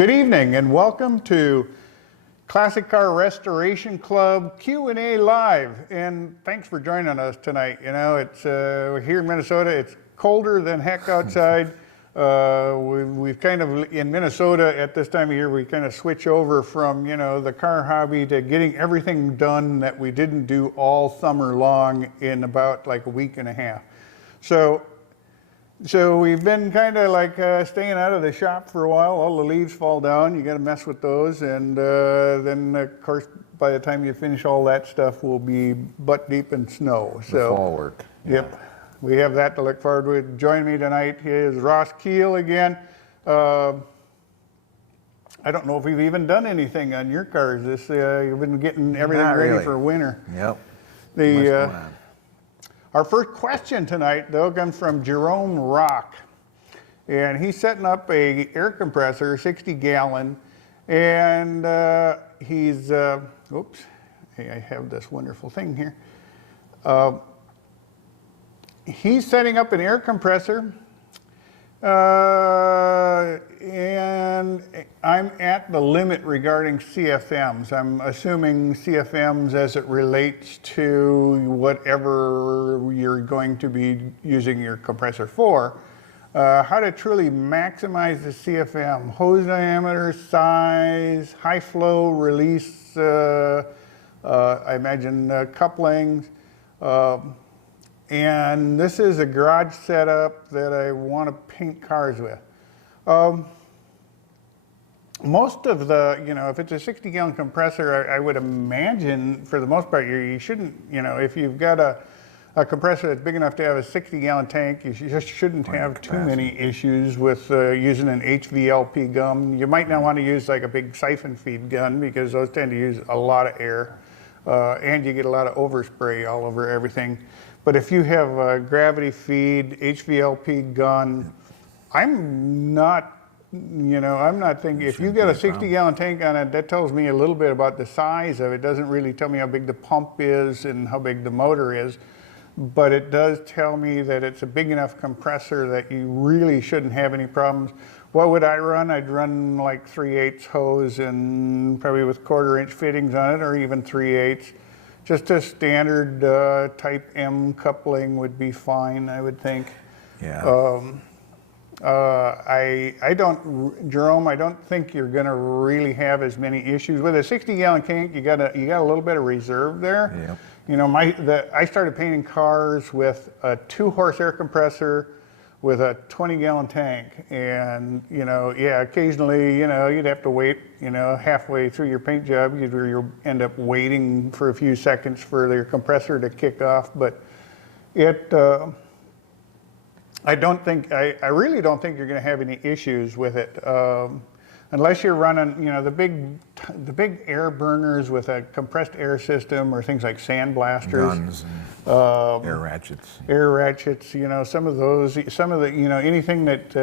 Good evening and welcome to Classic Car Restoration Club Q&A Live. And thanks for joining us tonight. You know, it's here in Minnesota, it's colder than heck outside. We've kind of, in Minnesota at this time of year, we kind of switch over from, you know, the car hobby to getting everything done that we didn't do all summer long in about like a week and a half. So we've been kind of like staying out of the shop for a while. All the leaves fall down, you got to mess with those, and then of course by the time you finish all that stuff, we'll be butt deep in snow. So the fall work. Yeah. Yep, we have that to look forward to. Joining me tonight is Ross Kiehl again. I don't know if we've even done anything on your cars. You've been getting everything ready for winter. Yep. Our first question tonight, though, comes from Jerome Rock. And he's setting up a air compressor, 60-gallon, and he's, oops, hey, I have this wonderful thing here. He's setting up an air compressor, and I'm at the limit regarding CFMs. I'm assuming CFMs as it relates to whatever you're going to be using your compressor for. How to truly maximize the CFM, hose diameter, size, high flow release, I imagine couplings. And this is a garage setup that I want to paint cars with. Most of the, you know, if it's a 60-gallon compressor, I would imagine for the most part, you shouldn't, you know, if you've got a compressor that's big enough to have a 60-gallon tank, you just shouldn't have too many issues with using an HVLP gun. You might not want to use like a big siphon feed gun because those tend to use a lot of air, and you get a lot of overspray all over everything. But if you have a gravity feed, HVLP gun, I'm not thinking, if you got a 60-gallon tank on it, that tells me a little bit about the size of it. It doesn't really tell me how big the pump is and how big the motor is, but it does tell me that it's a big enough compressor that you really shouldn't have any problems. What would I run? I'd run like 3/8 hose and probably with 1/4-inch fittings on it, or even 3/8. Just a standard type M coupling would be fine, I would think. Yeah. Jerome, I don't think you're going to really have as many issues with a 60-gallon tank. You got a little bit of reserve there. Yeah. You know, I started painting cars with a 2-horse air compressor with a 20-gallon tank, and you know, yeah, occasionally, you know, you'd have to wait, you know, halfway through your paint job, you'd end up waiting for a few seconds for your compressor to kick off. But it, I really don't think you're going to have any issues with it, unless you're running, you know, the big air burners with a compressed air system, or things like sandblasters. Guns and air ratchets. Air ratchets, you know, some of the, you know, anything that,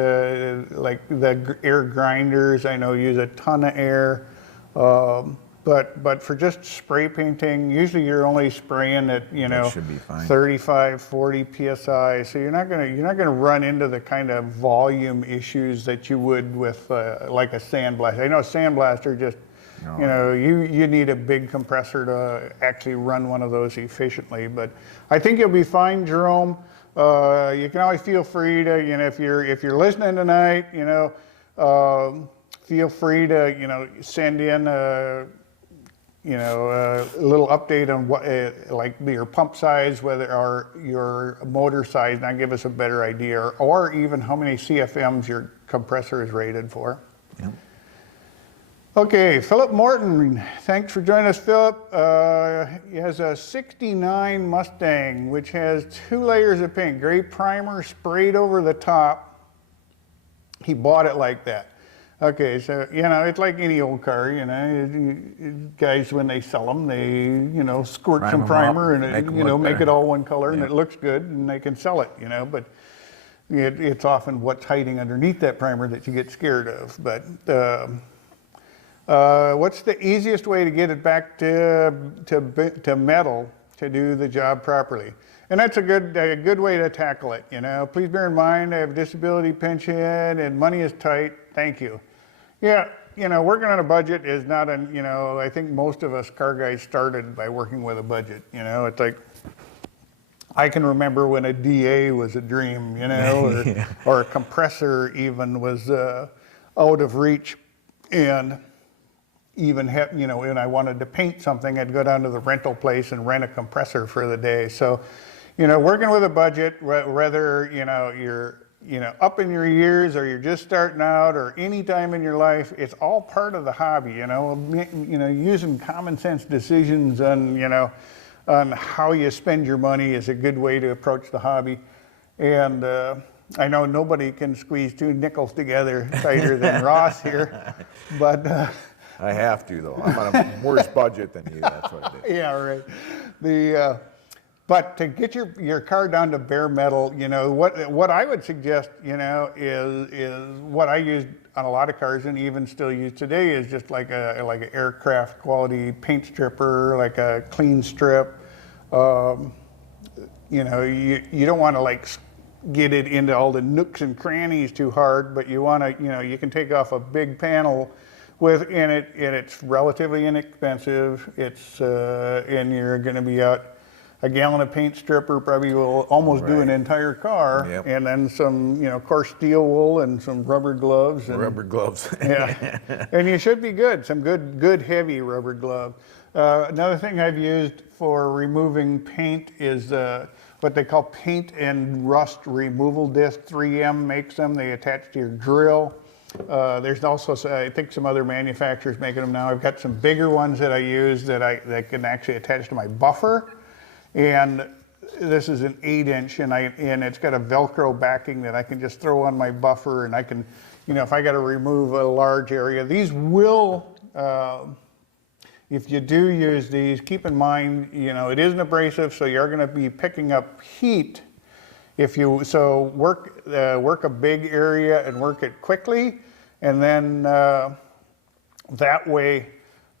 like the air grinders, I know use a ton of air. But for just spray painting, usually you're only spraying at, you know, 35, 40 PSI. So you're not gonna run into the kind of volume issues that you would with like a sandblaster. I know a sandblaster just, you know, you need a big compressor to actually run one of those efficiently. But I think you'll be fine, Jerome. You can always feel free to, you know, if you're listening tonight, you know, feel free to, you know, send in a little update on what, like your pump size, or your motor size, and that'll give us a better idea, or even how many CFMs your compressor is rated for. Yep. Okay, Philip Morton, thanks for joining us, Philip. He has a '69 Mustang, which has 2 layers of paint, gray primer sprayed over the top. He bought it like that. Okay, so, you know, it's like any old car, you know, guys, when they sell them, they, you know, squirt some primer and, make it all one color, and it looks good, and they can sell it, you know, but it's often what's hiding underneath that primer that you get scared of. But what's the easiest way to get it back to metal to do the job properly? And that's a good way to tackle it, you know. Please bear in mind I have a disability pension and money is tight. Thank you. Yeah, working on a budget is not an, I think most of us car guys started by working with a budget. It's like, I can remember when a DA was a dream, or, Yeah. or a compressor even was out of reach. And even, when I wanted to paint something, I'd go down to the rental place and rent a compressor for the day. So, working with a budget, whether, you're, up in your years or you're just starting out or any time in your life, it's all part of the hobby, using common sense decisions on how you spend your money is a good way to approach the hobby. And I know nobody can squeeze two nickels together tighter than Ross here, but I have to, though. I'm on a worse budget than you. That's what it is. yeah, right. But to get your car down to bare metal, what I would suggest, is what I used on a lot of cars and even still use today is just like an aircraft quality paint stripper, like a clean strip. You don't want to get it into all the nooks and crannies too hard, but you want to, you can take off a big panel and it's relatively inexpensive. And you're going to be out. A gallon of paint stripper probably will almost do an entire car. Yep. And then some, coarse steel wool and some rubber gloves. Rubber gloves. Yeah, and you should be good. Some good heavy rubber glove. Another thing I've used for removing paint is what they call paint and rust removal disc. 3M makes them. They attach to your drill. There's also, I think, some other manufacturers making them now. I've got some bigger ones that I use that can actually attach to my buffer. And this is an 8-inch, and it's got a Velcro backing that I can just throw on my buffer, and I can, if I got to remove a large area, these will, if you do use these, keep in mind, it is an abrasive, so you're going to be picking up heat. Work a big area and work it quickly, and then that way.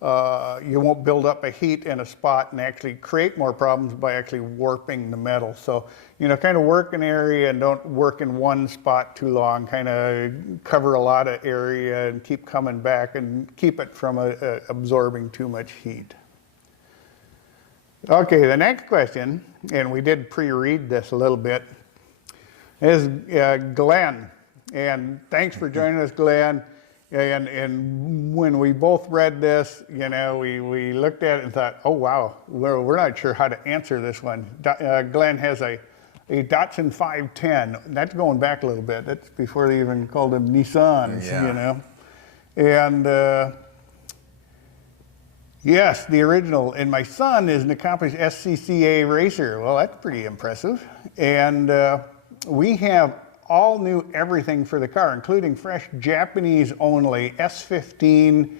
You won't build up a heat in a spot and actually create more problems by actually warping the metal. So, kind of work an area and don't work in one spot too long, kind of cover a lot of area and keep coming back and keep it from absorbing too much heat. Okay, the next question, and we did pre-read this a little bit, is Glenn. And thanks for joining us, Glenn. And when we both read this, we looked at it and thought, oh, wow, we're not sure how to answer this one. Glenn has a Datsun 510. That's going back a little bit. That's before they even called them Nissans, And yes, the original. And my son is an accomplished SCCA racer. Well, that's pretty impressive. And we have all new everything for the car, including fresh Japanese only S15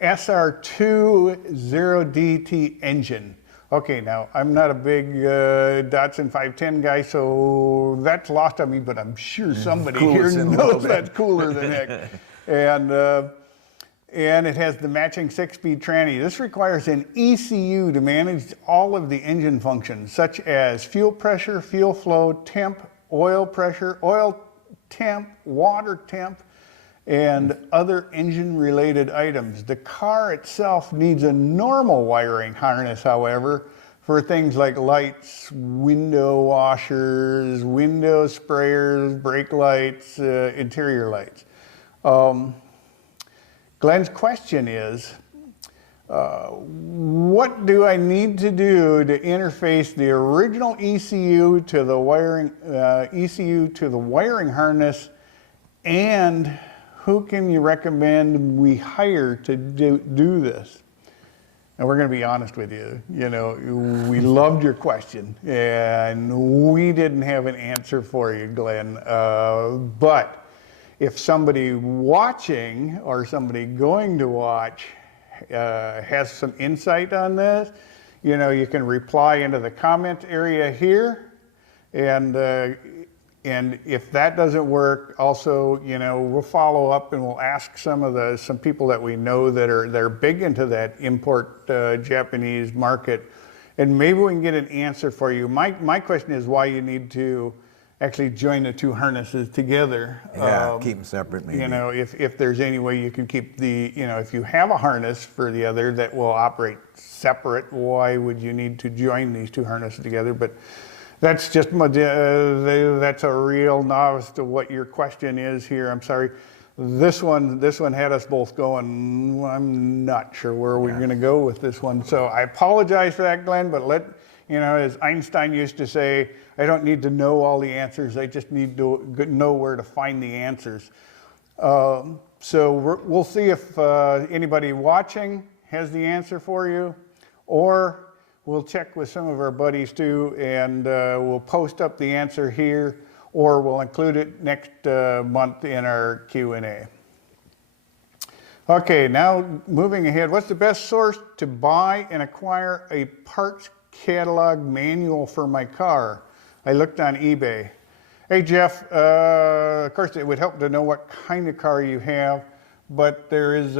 SR2 0DT engine. Okay, now I'm not a big Datsun 510 guy, so that's lost on me, but I'm sure somebody here knows that's cooler than heck. And it has the matching 6-speed tranny. This requires an ECU to manage all of the engine functions, such as fuel pressure, fuel flow, temp, oil pressure, oil temp, water temp, and other engine-related items. The car itself needs a normal wiring harness, however, for things like lights, window washers, window sprayers, brake lights, interior lights. Glenn's question is, what do I need to do to interface the original ECU to the wiring harness, and who can you recommend we hire to do this? And we're going to be honest with you. We loved your question, and we didn't have an answer for you, Glenn. But if somebody watching or somebody going to watch has some insight on this, you can reply into the comment area here, and if that doesn't work, also, we'll follow up and we'll ask some people that we know that are big into that import Japanese market, and maybe we can get an answer for you. My question is why you need to actually join the two harnesses together. Yeah, keep them separate maybe. You know, if there's any way you can keep the, you know, if you have a harness for the other that will operate separate, why would you need to join these two harnesses together? But that's just that's a real novice to what your question is here. I'm sorry. This one had us both going, well, I'm not sure where we're going to go with this one. So I apologize for that, Glenn, but you know, as Einstein used to say, I don't need to know all the answers. I just need to know where to find the answers. So we'll see if anybody watching has the answer for you, or we'll check with some of our buddies too, and we'll post up the answer here, or we'll include it next month in our Q&A. Okay, now moving ahead, what's the best source to buy and acquire a parts catalog manual for my car? I looked on eBay. Hey Jeff, of course it would help to know what kind of car you have, but there is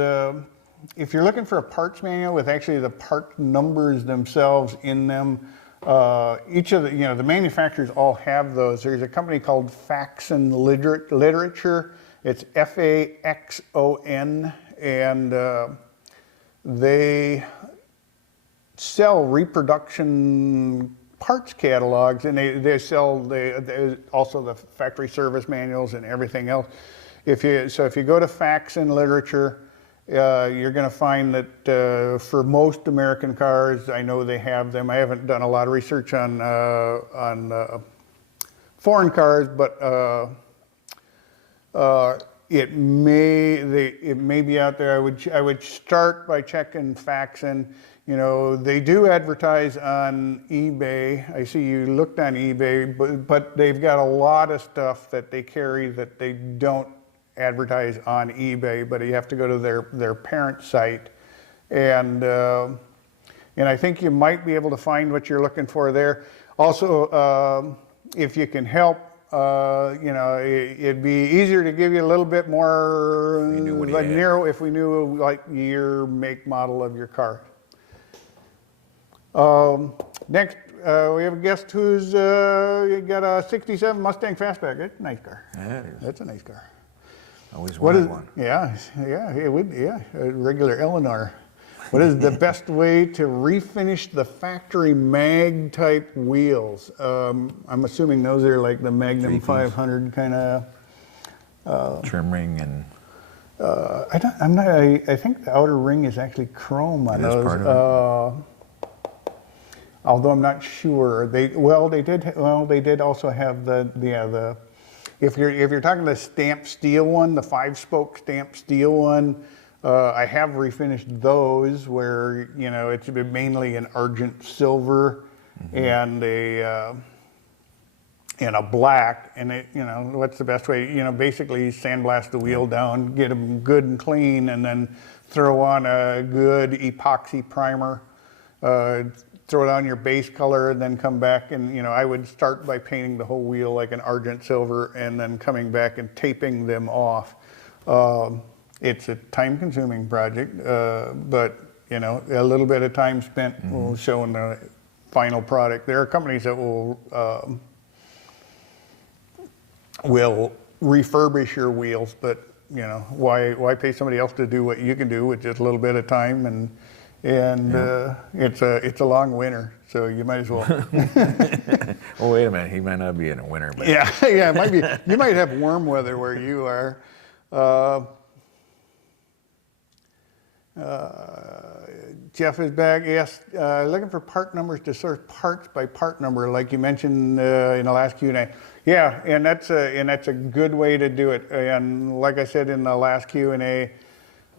if you're looking for a parts manual with actually the part numbers themselves in them, each of the, you know, the manufacturers all have those. There's a company called Faxon Literature. It's Faxon, and they sell reproduction parts catalogs, and they sell also the factory service manuals and everything else. If you go to Faxon Literature, you're going to find that for most American cars, I know they have them. I haven't done a lot of research on foreign cars, but it may be out there. I would start by checking Faxon. You know, they do advertise on eBay. I see you looked on eBay, but they've got a lot of stuff that they carry that they don't advertise on eBay, but you have to go to their parent site, and I think you might be able to find what you're looking for there. Also, if you can help, you know, it'd be easier to give you a little bit more narrow if we knew like year, make, model of your car. Next, we have a guest who's got a '67 Mustang Fastback. It's a nice car. Yeah, it is. That's a nice car. Always wanted one. Yeah, it would. Yeah, a regular Eleanor. What is the best way to refinish the factory mag type wheels? I'm assuming those are like the Magnum 500 kind of trim ring and. I think the outer ring is actually chrome on those. Part of it. Although I'm not sure. They did also have the if you're talking the stamped steel one, the 5-spoke stamped steel one, I have refinished those where, you know, it's been mainly an argent silver and a black, and it, you know, what's the best way? You know, basically sandblast the wheel down, get them good and clean, and then throw on a good epoxy primer. Throw it on your base color, and then come back, and, you know, I would start by painting the whole wheel like an argent silver, and then coming back and taping them off. It's a time-consuming project, but, you know, a little bit of time spent will show in the final product. There are companies that will refurbish your wheels, but, you know, why pay somebody else to do what you can do with just a little bit of time? And it's a long winter, so you might as well. Oh, wait a minute, he might not be in a winter, but yeah, it might be. You might have warm weather where you are. Jeff is back. Yes, looking for part numbers to sort parts by part number, like you mentioned in the last Q&A. Yeah, and that's a good way to do it. And like I said in the last Q&A,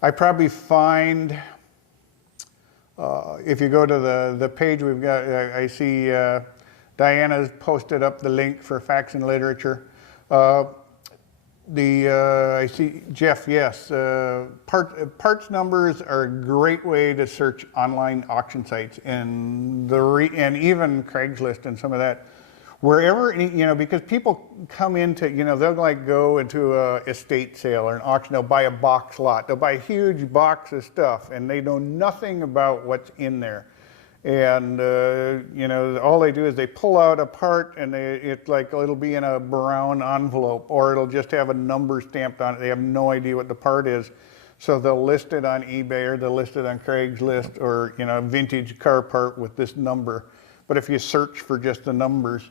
I probably find. If you go to the page we've got, I see Diana's posted up the link for Faxon Literature. I see Jeff, yes, parts numbers are a great way to search online auction sites, and even Craigslist and some of that. Wherever, you know, because people come into, you know, they'll like go into a estate sale or an auction, they'll buy a box lot, they'll buy a huge box of stuff, and they know nothing about what's in there. And you know, all they do is they pull out a part, and it'll be in a brown envelope, or it'll just have a number stamped on it. They have no idea what the part is, so they'll list it on eBay, or they'll list it on Craigslist, or you know, vintage car part with this number. But if you search for just the numbers,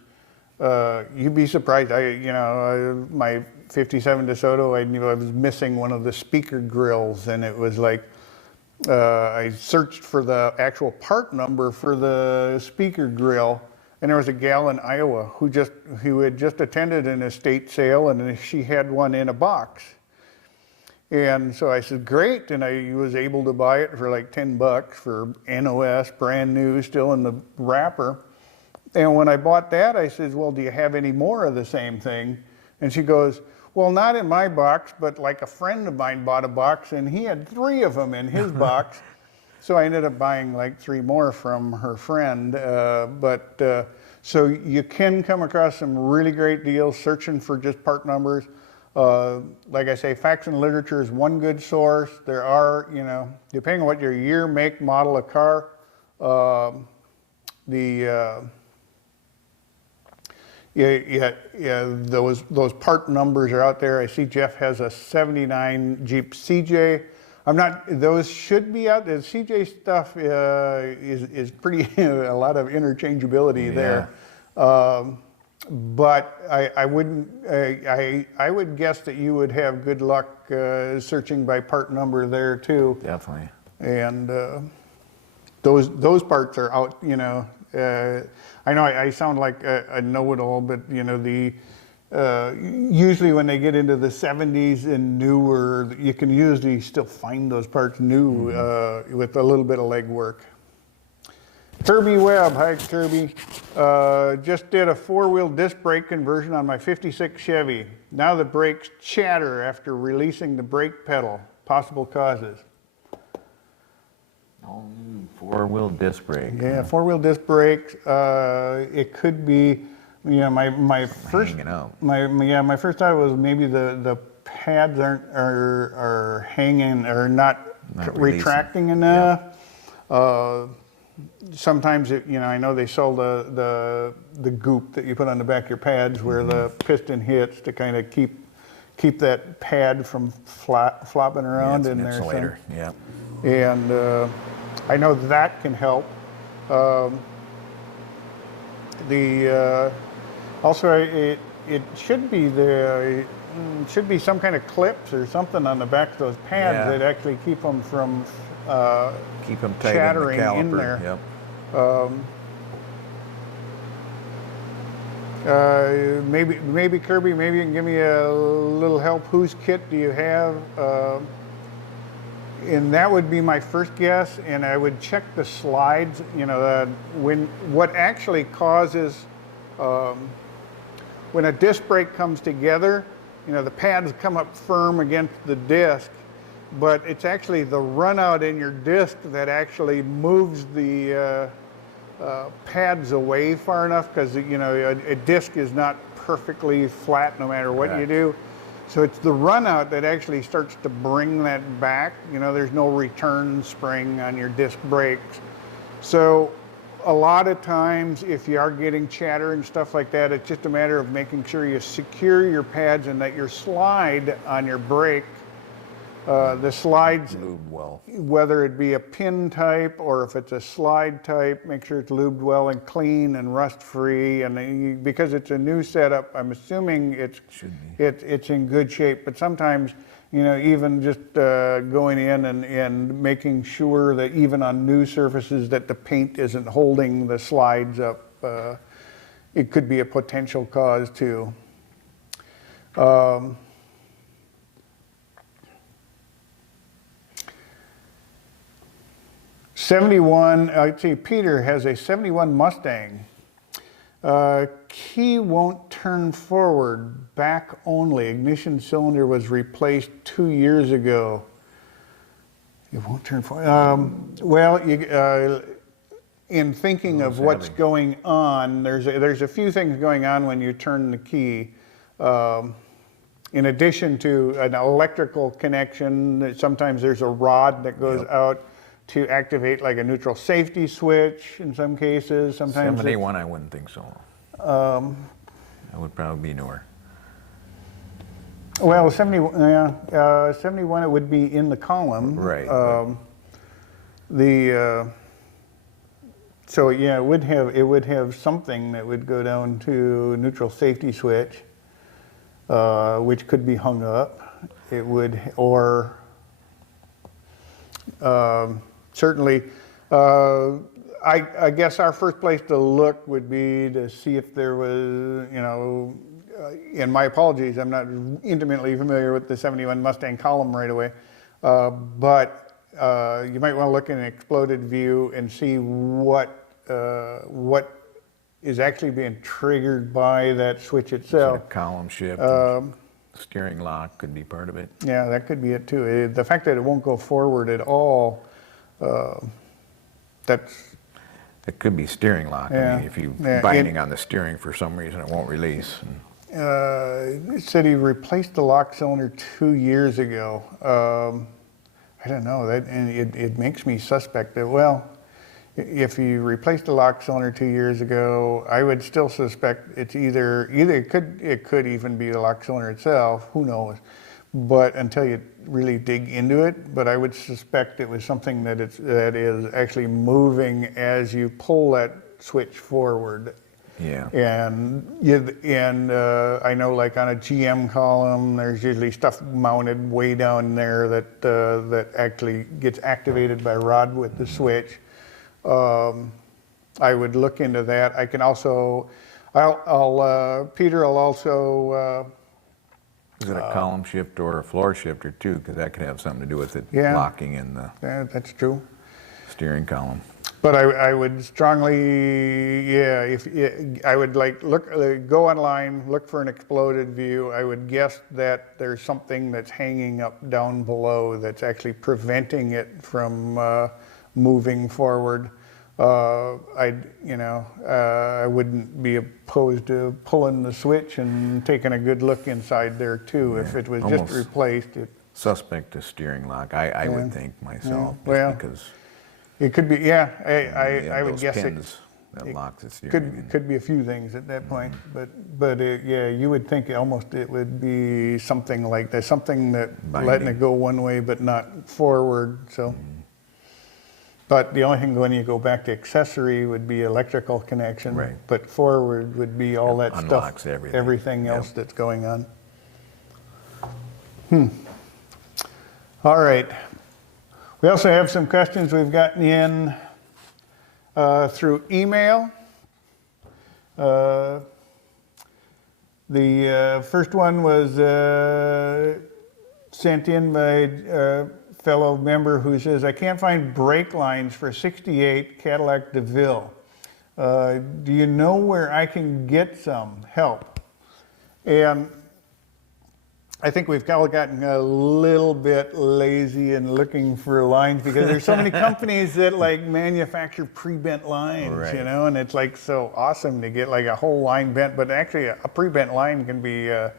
you'd be surprised. My '57 DeSoto, I knew I was missing one of the speaker grills, and it was like, I searched for the actual part number for the speaker grill, and there was a gal in Iowa who had just attended an estate sale, and she had one in a box. And so I said, great, and I was able to buy it for like $10 for NOS, brand new, still in the wrapper. And when I bought that, I said, well, do you have any more of the same thing? And she goes, well, not in my box, but like a friend of mine bought a box, and he had 3 of them in his box. So I ended up buying like 3 more from her friend. So you can come across some really great deals searching for just part numbers. Like I say, facts and literature is one good source. There are, you know, depending on what your year, make, model of car, those part numbers are out there. I see Jeff has a '79 Jeep CJ. Those should be out there. The CJ stuff is pretty, a lot of interchangeability there. But I would guess that you would have good luck searching by part number there too. Definitely. And those parts are out, you know. I know I sound like a know-it-all, but you know, usually when they get into the 70s and newer, you can usually still find those parts new with a little bit of legwork. Kirby Webb, hi Kirby. Just did a 4-wheel disc brake conversion on my '56 Chevy. Now the brakes chatter after releasing the brake pedal. Possible causes. 4-wheel disc brake. Yeah, 4-wheel disc brakes. It could be, you know, my first thought was maybe the pads are hanging or not retracting enough. Yep. Sometimes you know, I know they sell the goop that you put on the back of your pads where the piston hits to kind of keep that pad from flopping around in there. Insulator. Yeah. And I know that can help. Also it should be some kind of clips or something on the back of those pads that actually keep them from keep them tight chattering in the caliper. there. Yep. Maybe Kirby, maybe you can give me a little help. Whose kit do you have? And that would be my first guess, and I would check the slides, you know, what actually causes, when a disc brake comes together, you know, the pads come up firm against the disc, but it's actually the runout in your disc that actually moves the pads away far enough, because, you know, a disc is not perfectly flat no matter what you do. So it's the runout that actually starts to bring that back. You know, there's no return spring on your disc brakes. So a lot of times if you are getting chatter and stuff like that, it's just a matter of making sure you secure your pads and that your slide on your brake, the slides, lubed well. Whether it be a pin type or if it's a slide type, make sure it's lubed well and clean and rust free. And because it's a new setup, I'm assuming it's in good shape. But sometimes, you know, even just going in and making sure that even on new surfaces that the paint isn't holding the slides up, it could be a potential cause too. 71, I'd say Peter has a 71 Mustang. Key won't turn forward, back only. Ignition cylinder was replaced 2 years ago. It won't turn forward. Well, in thinking of what's going on, there's a few things going on when you turn the key. In addition to an electrical connection, sometimes there's a rod that goes out. to activate like a neutral safety switch in some cases. Sometimes 71, I wouldn't think so. That would probably be newer. well, 71 it would be in the column. Right. So yeah, it would have something that would go down to neutral safety switch, which could be hung up. It would, or certainly, I guess our first place to look would be to see if there was, and my apologies, I'm not intimately familiar with the 71 Mustang column right away, but you might want to look in an exploded view and see what is actually being triggered by that switch itself. So column shift, steering lock could be part of it. Yeah, that could be it too. The fact that it won't go forward at all, that's... It could be steering lock. Yeah. I mean, if you binding on the steering for some reason, it won't release. It said he replaced the lock cylinder 2 years ago. I don't know, and it makes me suspect that, well, if you replaced the lock cylinder 2 years ago, I would still suspect it's either it could even be the lock cylinder itself, who knows, but until you really dig into it. But I would suspect it was something that is actually moving as you pull that switch forward. Yeah. And I know, like on a GM column, there's usually stuff mounted way down there that actually gets activated by a rod with the switch. I would look into that. I can also, Peter will also. Is it a column shift or a floor shifter too? Because that could have something to do with it locking in the that's true. steering column. But I would strongly, I would go online, look for an exploded view. I would guess that there's something that's hanging up down below that's actually preventing it from moving forward. I wouldn't be opposed to pulling the switch and taking a good look inside there too. If it was just replaced. Suspect to steering lock, I would think myself. Well, because it could be, I would guess that locks the steering. Could be a few things at that point, but you would think it would be something like that, something that letting it go one way but not forward. So, but the only thing when you go back to accessory would be electrical connection, right? But forward would be all that Unlocks stuff, everything else that's going on. All right. We also have some questions we've gotten in through email. The first one was sent in by a fellow member who says, I can't find brake lines for 68 Cadillac DeVille. Do you know where I can get some help? And I think we've all gotten a little bit lazy in looking for lines because there's so many companies that like manufacture pre-bent lines, right. And it's like so awesome to get like a whole line bent, but actually a pre-bent line can be a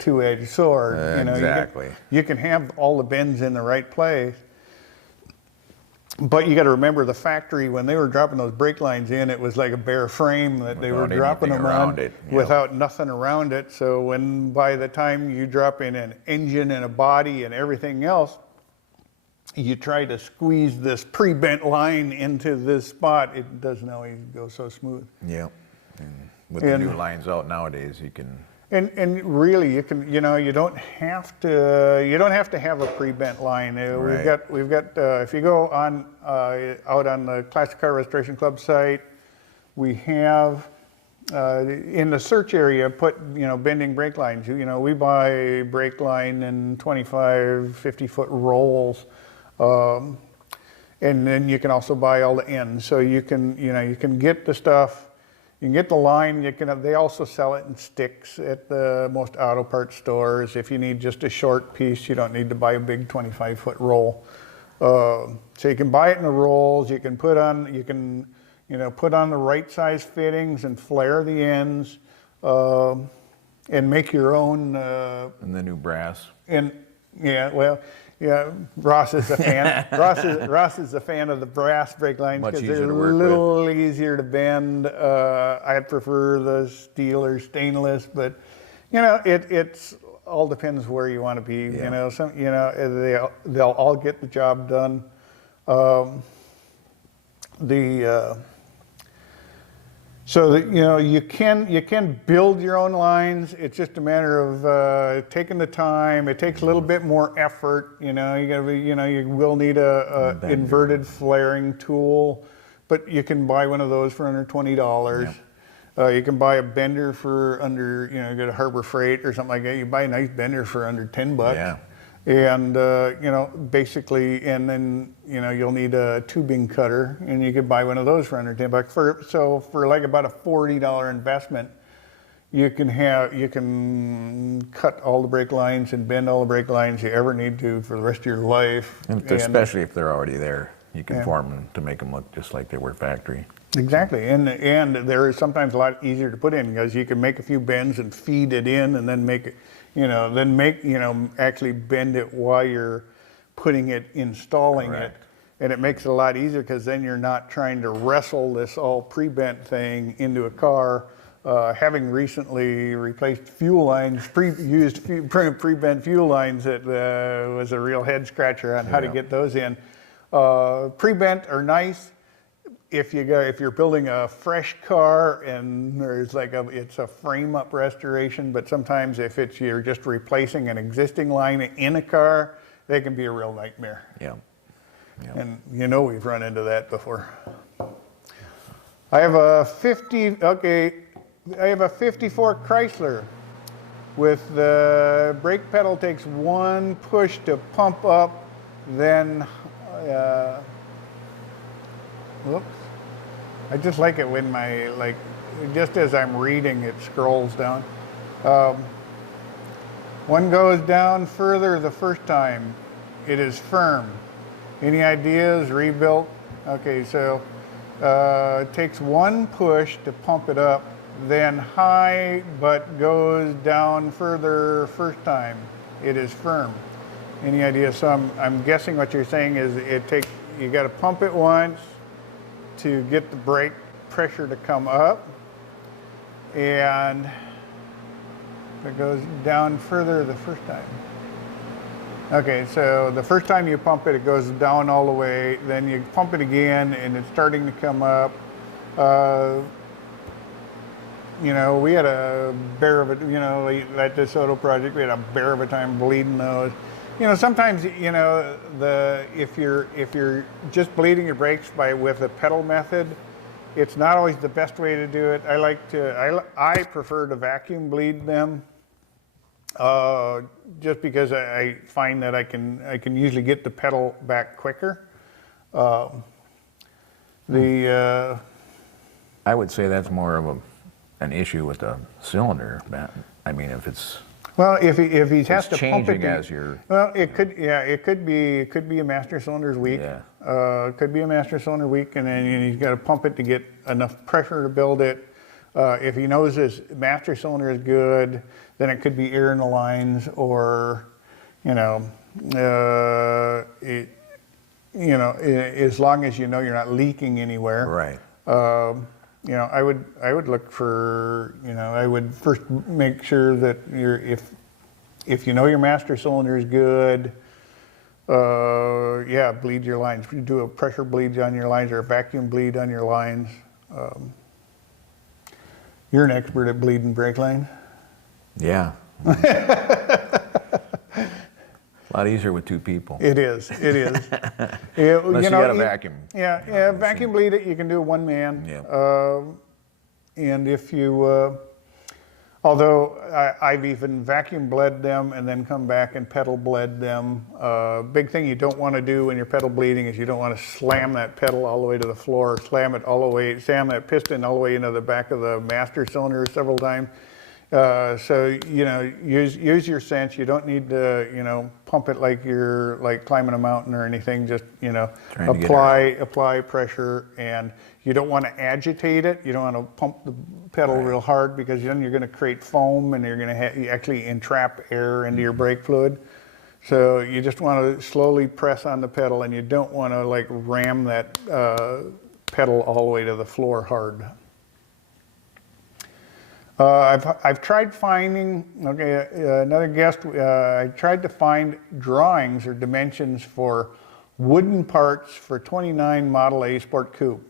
two-edged sword. Exactly. You can have all the bends in the right place, but you got to remember the factory, when they were dropping those brake lines in, it was like a bare frame that they were dropping them on without nothing around it. So by the time you drop in an engine and a body and everything else, you try to squeeze this pre-bent line into this spot, it doesn't always go so smooth. Yeah. And with the new lines out nowadays, you can. And really, you can, you don't have to have a pre-bent line. Right. We've got. If you go on out on the Classic Car Restoration Club site, we have in the search area put bending brake lines. We buy brake line in 25, 50-foot rolls, and then you can also buy all the ends. So you can get the stuff. You can get the line. They also sell it in sticks at the most auto parts stores. If you need just a short piece, you don't need to buy a big 25-foot roll. So you can buy it in the rolls. You can put on the right size fittings and flare the ends, and make your own. And the new brass. And yeah, well, Yeah, Ross is a fan. Ross is a fan of the brass brake lines Much because easier they're to a work little easier to bend. I prefer the steel or stainless, but you know, it's all depends where you want to be. Yeah. You know, they'll all get the job done. So that, you know, you can build your own lines. It's just a matter of taking the time. It takes a little bit more effort. You know, you will need a inverted flaring tool, but you can buy one of those for under $20. Yep. You can buy a bender for under, you know, get a Harbor Freight or something like that. You buy a nice bender for under $10. Yeah. And, you know, basically, and then, you know, you'll need a tubing cutter, and you could buy one of those for under $10. So for like about a $40 investment, you can cut all the brake lines and bend all the brake lines you ever need to for the rest of your life. And especially if they're already there, you can form them to make them look just like they were factory. Exactly, and they're sometimes a lot easier to put in because you can make a few bends and feed it in, and then make it, you know, actually bend it while you're installing it, and it makes it a lot easier because then you're not trying to wrestle this all pre-bent thing into a car. Having recently replaced fuel lines, pre-bent fuel lines, that was a real head scratcher on how to get those in. Pre-bent are nice if you're building a fresh car and there's it's a frame up restoration, but sometimes if you're just replacing an existing line in a car, they can be a real nightmare. Yeah. And you know, we've run into that before. I have a 54 Chrysler with the brake pedal takes one push to pump up, then whoops. I just like it when just as I'm reading, it scrolls down. One goes down further the first time. It is firm. Any ideas? Rebuilt? Okay, so it takes one push to pump it up, then high, but goes down further first time. It is firm. Any ideas? So I'm guessing what you're saying is you got to pump it once to get the brake pressure to come up, and it goes down further the first time. Okay, so the first time you pump it, it goes down all the way, then you pump it again and it's starting to come up. You know, we had a bear of a, you know, at this auto project, we had a bear of a time bleeding those. You know, sometimes, you know, if you're just bleeding your brakes with a pedal method, it's not always the best way to do it. I prefer to vacuum bleed them, just because I find that I can usually get the pedal back quicker. I would say that's more of an issue with the cylinder. I mean, if it's well, if he has to pump it, as you're, well, it could be a master cylinder's weak. Yeah. It could be a master cylinder weak, and then he's got to pump it to get enough pressure to build it. If he knows his master cylinder is good, then it could be air in the lines, or as long as you know you're not leaking anywhere. right. I would look for, I would first make sure that if you know your master cylinder is good, bleed your lines. Do a pressure bleed on your lines or a vacuum bleed on your lines. You're an expert at bleeding brake lines. Yeah. A lot easier with two people. It is. Unless you got a vacuum. Yeah, vacuum bleed it. You can do one man. Yeah. And if you, although I've even vacuum bled them and then come back and pedal bled them. Big thing you don't want to do when you're pedal bleeding is you don't want to slam that pedal all the way to the floor, slam that piston all the way into the back of the master cylinder several times. So use your sense. You don't need to pump it like you're climbing a mountain or anything. Just apply pressure, and you don't want to agitate it. You don't want to pump the pedal real hard, because then you're going to create foam and you're going to actually entrap air into your brake fluid. So you just want to slowly press on the pedal, and you don't want to like ram that pedal all the way to the floor hard. I've tried finding, okay, another guest, I tried to find drawings or dimensions for wooden parts for 29 Model A Sport Coupe,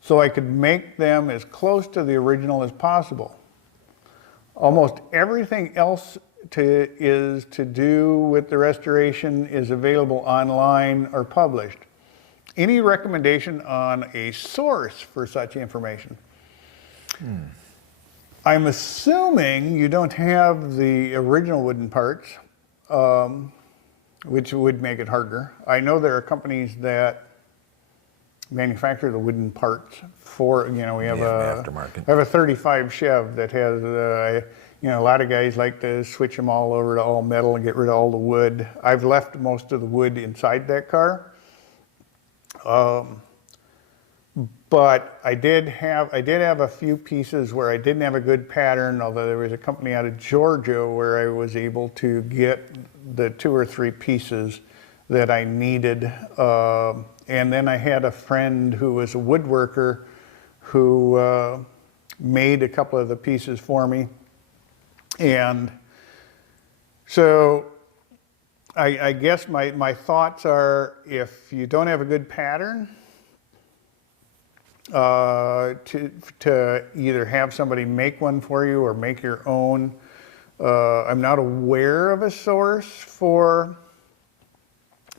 so I could make them as close to the original as possible. Almost everything else is to do with the restoration is available online or published. Any recommendation on a source for such information? I'm assuming you don't have the original wooden parts, which would make it harder. I know there are companies that manufacture the wooden parts for, we have aftermarket. I have a 35 Chev that has, a lot of guys like to switch them all over to all metal and get rid of all the wood. I've left most of the wood inside that car. But I did have a few pieces where I didn't have a good pattern, although there was a company out of Georgia where I was able to get the 2 or 3 pieces that I needed. And then I had a friend who was a woodworker who made a couple of the pieces for me. And so I guess my thoughts are, if you don't have a good pattern, to either have somebody make one for you or make your own. I'm not aware of a source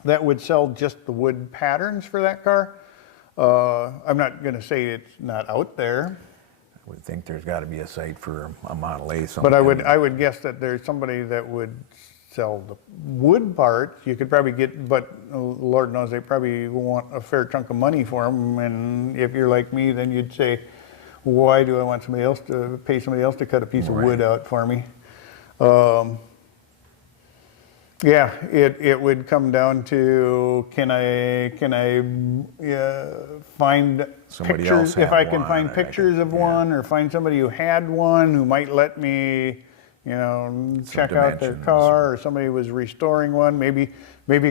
that would sell just the wood patterns for that car. I'm not going to say it's not out there. I would think there's got to be a site for a Model A. But I would guess that there's somebody that would sell the wood parts. You could probably get, but Lord knows they probably want a fair chunk of money for them. And if you're like me, then you'd say, why do I want somebody else to pay somebody else to cut a piece of wood out for me? Yeah, it would come down to, can I find Somebody pictures, else if had I can one, find or I pictures of yeah. one, or find somebody who had one who might let me, check out their dimensions. car, or somebody who was restoring one. Maybe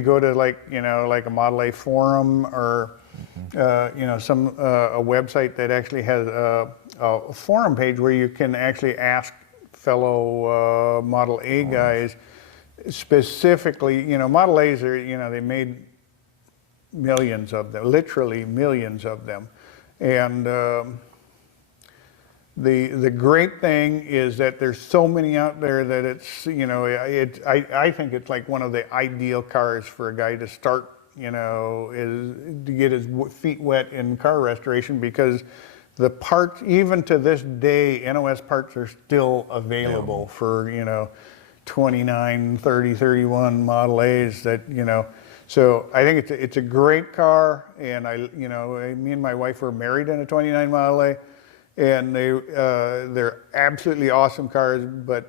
go to like a Model A forum, or a website that actually has a forum page where you can actually ask fellow Model A guys specifically. Model A's are, they made millions of them, literally millions of them, and the great thing is that there's so many out there that it's, I think it's like one of the ideal cars for a guy to start, is to get his feet wet in car restoration, because the parts, even to this day, NOS parts are still available for, 29, 30, 31 Model A's that, so I think it's a great car. And me and my wife were married in a 29 Model A. And they're absolutely awesome cars, but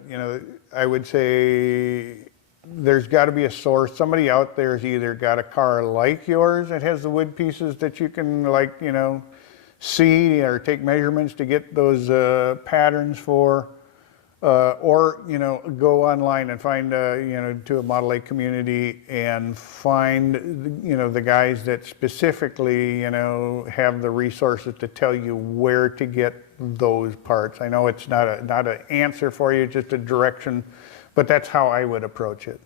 I would say there's got to be a source. Somebody out there has either got a car like yours that has the wood pieces that you can see or take measurements to get those patterns for, or go online and find to a Model A community and find the guys that specifically have the resources to tell you where to get those parts. I know it's not an answer for you, just a direction, but that's how I would approach it.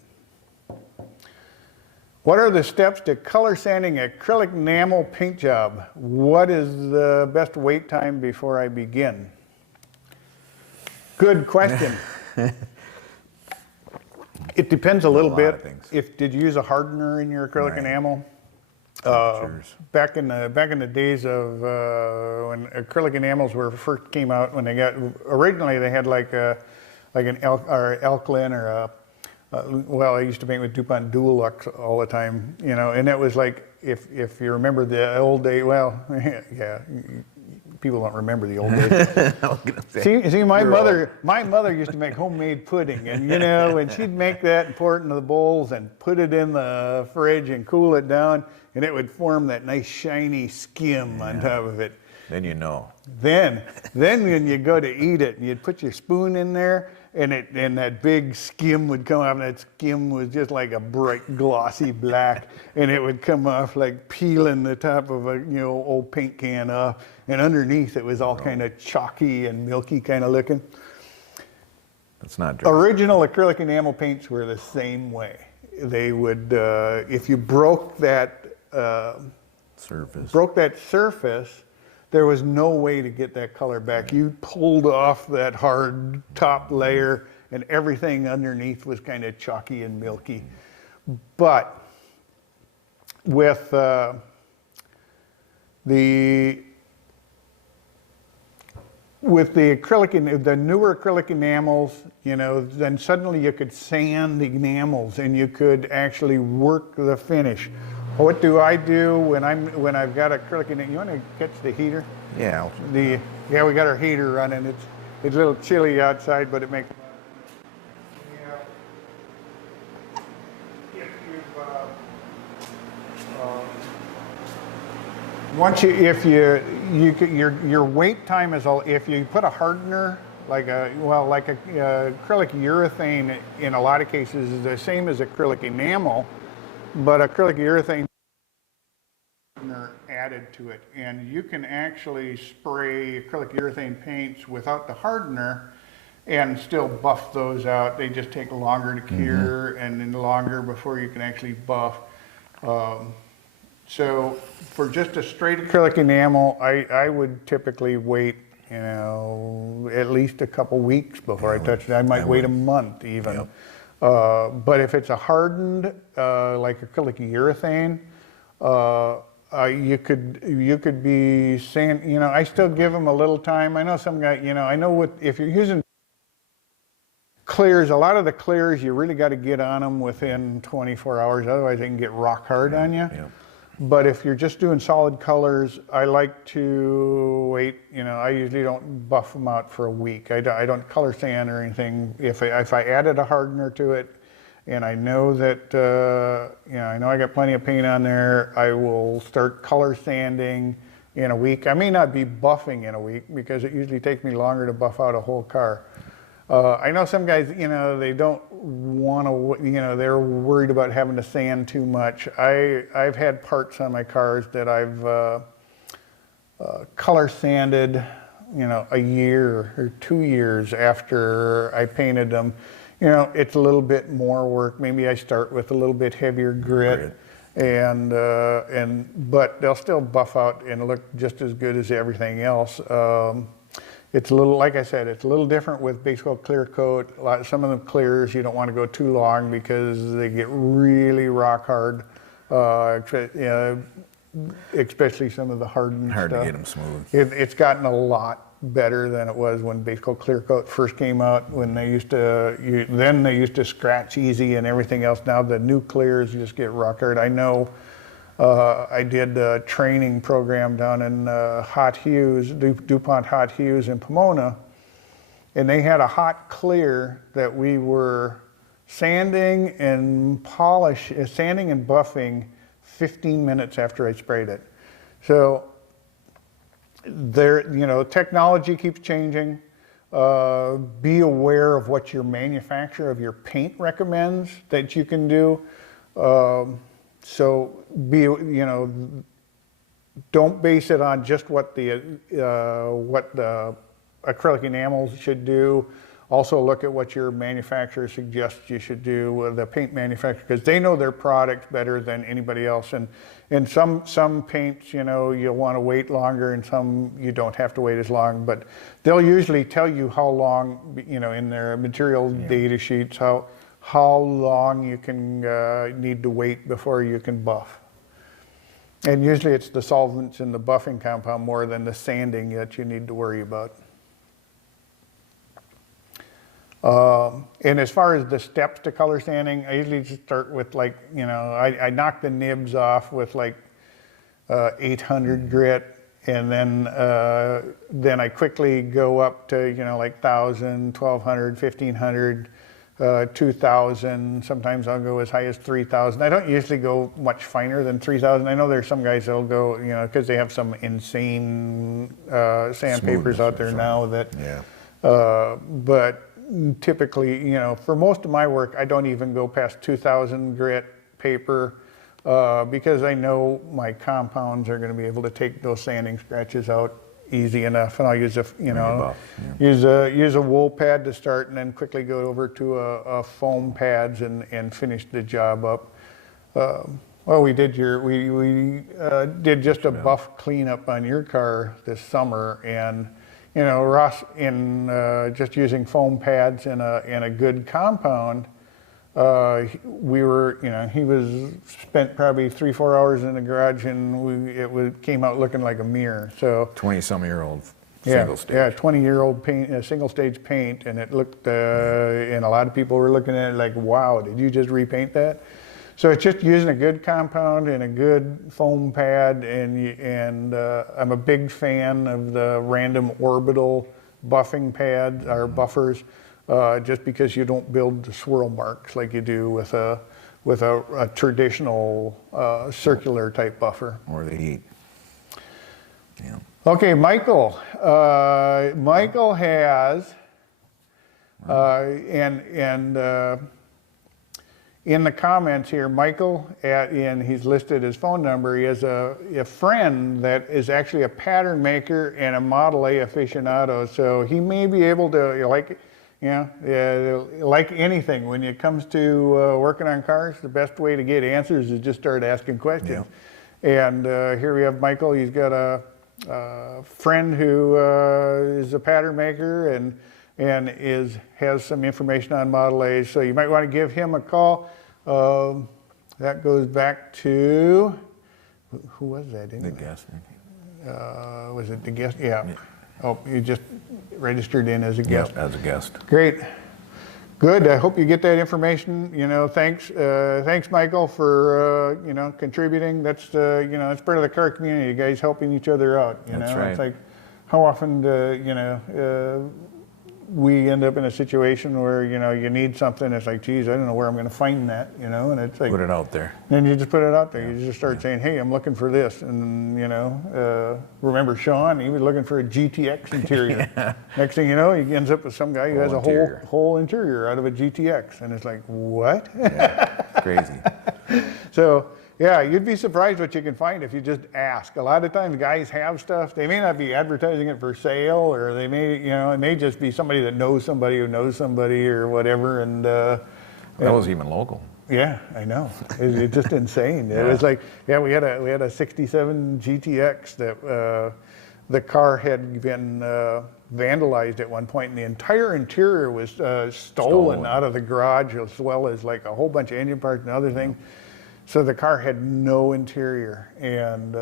What are the steps to color sanding acrylic enamel paint job? What is the best wait time before I begin? Good question. It depends a little bit. Did you use a hardener in your acrylic enamel? Back in the days of when acrylic enamels first came out, when originally they had like an Alkaline or a I used to paint with DuPont Dualux all the time, and it was like, if you remember the old day, yeah. People don't remember the old days. See, my mother used to make homemade pudding, and and she'd make that and pour it into the bowls and put it in the fridge and cool it down, and it would form that nice shiny skim on top of it. Then Then when you go to eat it, and you'd put your spoon in there, and that big skim would come off, and that skim was just like a bright glossy black, and it would come off like peeling the top of a old paint can off, and underneath it was all kind of chalky and milky kind of looking. It's not dry. Original acrylic enamel paints were the same way. They would, if you broke that surface, there was no way to get that color back. You pulled off that hard top layer and everything underneath was kind of chalky and milky. But with the acrylic, the newer acrylic enamels, then suddenly you could sand the enamels and you could actually work the finish. What do I do when I've got acrylic enamel? You want to catch the heater? Yeah. We got our heater running. It's a little chilly outside, but it makes. Your wait time is all, if you put a hardener, like acrylic urethane in a lot of cases is the same as acrylic enamel, but acrylic urethane added to it, and you can actually spray acrylic urethane paints without the hardener and still buff those out. They just take longer to cure and then longer before you can actually buff. So for just a straight acrylic enamel, I would typically wait, at least a couple weeks before I touch it. I might wait a month even. Yep. But if it's a hardened, like acrylic urethane, you could be saying, I still give them a little time. I know some guy, I know if you're using clears, a lot of the clears, you really got to get on them within 24 hours, otherwise they can get rock hard on you. Yeah. But if you're just doing solid colors, I like to wait. I usually don't buff them out for a week. I don't color sand or anything. If I added a hardener to it, and I know that I know I got plenty of paint on there, I will start color sanding in a week. I may not be buffing in a week because it usually takes me longer to buff out a whole car. I know some guys, they don't want to, they're worried about having to sand too much. I've had parts on my cars that I've color sanded, a year or 2 years after I painted them. It's a little bit more work. Maybe I start with a little bit heavier grit. But they'll still buff out and look just as good as everything else. It's a little, like I said, it's a little different with base coat, clear coat. Some of the clears you don't want to go too long because they get really rock hard, especially some of the hardened Hard stuff. to get them smooth. It's gotten a lot better than it was when base coat, clear coat first came out. When they used to, they used to scratch easy and everything else. Now the new clears just get rock hard. I know. I did a training program down in Hot Hues, DuPont Hot Hues in Pomona, and they had a hot clear that we were sanding and buffing 15 minutes after I sprayed it. So technology keeps changing. Be aware of what your manufacturer of your paint recommends that you can do. So don't base it on just what the acrylic enamels should do. Also look at what your manufacturer suggests you should do with the paint manufacturer, because they know their products better than anybody else. And some paints, you'll want to wait longer, and some you don't have to wait as long. But they'll usually tell you how long, in their material data sheets, how long you can need to wait before you can buff. And usually it's the solvents in the buffing compound more than the sanding that you need to worry about. And as far as the steps to color sanding, I usually just start with I knock the nibs off with 800 grit, and then I quickly go up to 1,000, 1,200, 1,500. 2,000, sometimes I'll go as high as 3,000. I don't usually go much finer than 3,000. I know there's some guys that'll go, because they have some insane sandpapers out there now that, but typically, you know, for most of my work, I don't even go past 2,000 grit paper because I know my compounds are going to be able to take those sanding scratches out easy enough, and I'll use a, you know, use a wool pad to start, and then quickly go over to a foam pads and finish the job up. Well, we did did just a buff cleanup on your car this summer, and you know, Ross, in just using foam pads and a good compound, we were, you know, he was spent probably 3-4 hours in the garage, and it came out looking like a mirror. So 20-some-year-old single stage. Yeah, 20-year-old paint, single stage paint, and it looked, and a lot of people were looking at it like, wow, did you just repaint that? So it's just using a good compound and a good foam pad, and I'm a big fan of the random orbital buffing pads or buffers, just because you don't build the swirl marks like you do with a traditional circular type buffer. Or the heat. Yeah. Okay, Michael. Michael has, in the comments here, Michael, and he's listed his phone number. He has a friend that is actually a pattern maker and a Model A aficionado. So he may be able to, like anything, when it comes to working on cars, the best way to get answers is just start asking questions. Yeah. And here we have Michael. He's got a friend who is a pattern maker and has some information on Model A's, so you might want to give him a call. That goes back to, who was that? The guest. Was it the guest? Yeah. Oh, you just registered in as a guest. Yep, as a guest. Great. Good. I hope you get that information. You know, thanks, Michael, for you know, contributing. That's you know, it's part of the car community. You guys helping each other out. You That's know, right. It's like, how often you know, we end up in a situation where, you know, you need something. It's like, geez, I don't know where I'm going to find that. You know, and it's like, Put it out there. then you just put it out there. You just start saying, hey, I'm looking for this. And, you know, remember Sean, he was looking for a GTX interior. Next thing you know, he ends up with some guy who has a whole interior out of a GTX. And it's like, what? Yeah, crazy. So, yeah, you'd be surprised what you can find if you just ask. A lot of times guys have stuff. They may not be advertising it for sale, or they may, you know, it may just be somebody that knows somebody who knows somebody or whatever. And that was even local. Yeah, I know. It's just insane. It was like, yeah, we had a 67 GTX that the car had been vandalized at one point, and the entire interior was stolen out of the garage, as well as like a whole bunch of engine parts and other things. So the car had no interior, and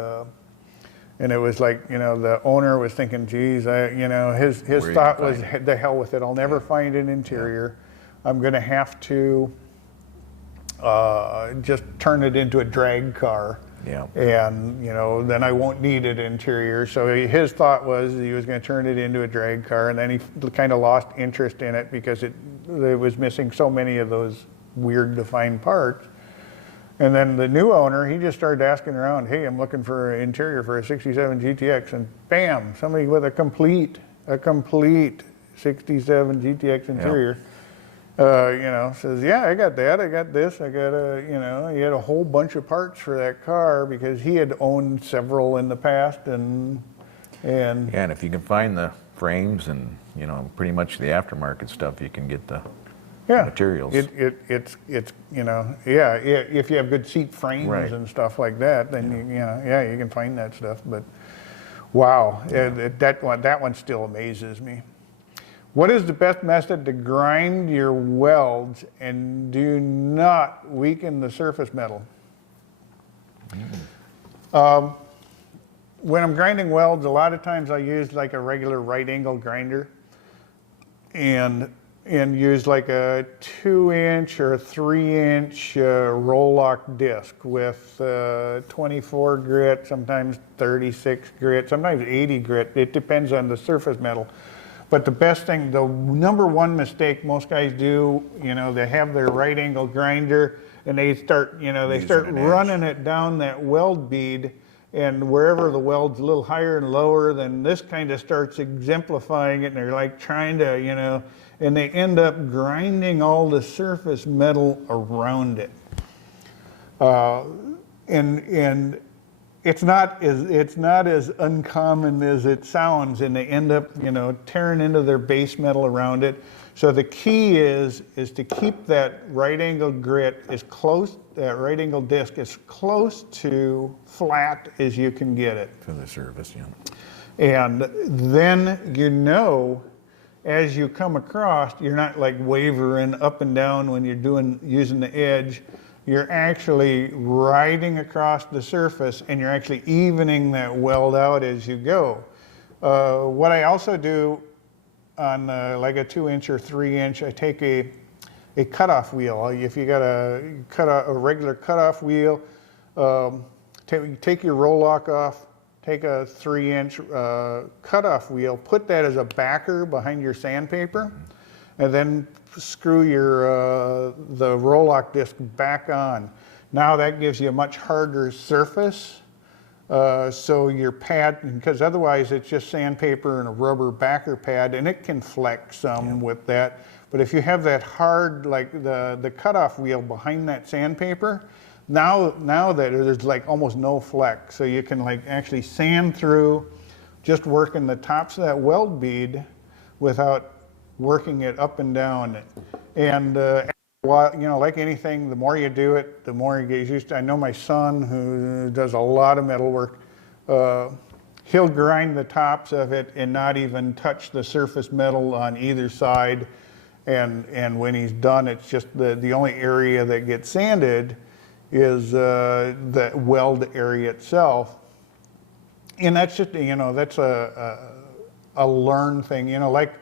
it was like, you know, the owner was thinking, geez, you know, his thought was, the hell with it. I'll never find an interior. I'm going to have to just turn it into a drag car. Yeah. And, you know, then I won't need an interior. So his thought was he was going to turn it into a drag car, and then he kind of lost interest in it because it was missing so many of those weird defined parts. And then the new owner, he just started asking around, hey, I'm looking for an interior for a 67 GTX, and bam, somebody with a complete 67 GTX interior. You know, says, yeah, I got that, I got this, I got a, you know, he had a whole bunch of parts for that car because he had owned several in the past, and yeah, and if you can find the frames and, you know, pretty much the aftermarket stuff, you can get the materials. It's you know, yeah, if you have good seat frames and stuff like that, then you know, yeah, you can find that stuff. But wow, that one still amazes me. What is the best method to grind your welds and do not weaken the surface metal? When I'm grinding welds, a lot of times I use like a regular right angle grinder, and use like a 2-inch or 3-inch roll lock disc with 24 grit, sometimes 36 grit, sometimes 80 grit. It depends on the surface metal. But the best thing, the number one mistake most guys do, you know, they have their right angle grinder and they start, you know, they start running it down that weld bead, and wherever the weld's a little higher and lower, then this kind of starts exemplifying it, and they're like trying to, you know, and they end up grinding all the surface metal around it. And it's not as uncommon as it sounds, and they end up, you know, tearing into their base metal around it. So the key is to keep that right angle grit as close, that right angle disc as close to flat as you can get it. To the surface, yeah. And then, you know, as you come across, you're not like wavering up and down when you're using the edge. You're actually riding across the surface, and you're actually evening that weld out as you go. What I also do on like a 2-inch or 3-inch, I take a cutoff wheel. If you got a regular cutoff wheel, take your roll lock off, take a 3-inch cutoff wheel, put that as a backer behind your sandpaper, and then screw your the roll lock disc back on. Now that gives you a much harder surface, so your pad, because otherwise it's just sandpaper and a rubber backer pad, and it can flex some with that. But if you have that hard, like the cutoff wheel behind that sandpaper, now that there's like almost no flex, so you can like actually sand through, just working the tops of that weld bead without working it up and down. And you know, like anything, the more you do it, the more you get used to it. I know my son, who does a lot of metal work, he'll grind the tops of it and not even touch the surface metal on either side. And when he's done, it's just the only area that gets sanded is the weld area itself. And that's just, you know, that's a learn thing, you know, like,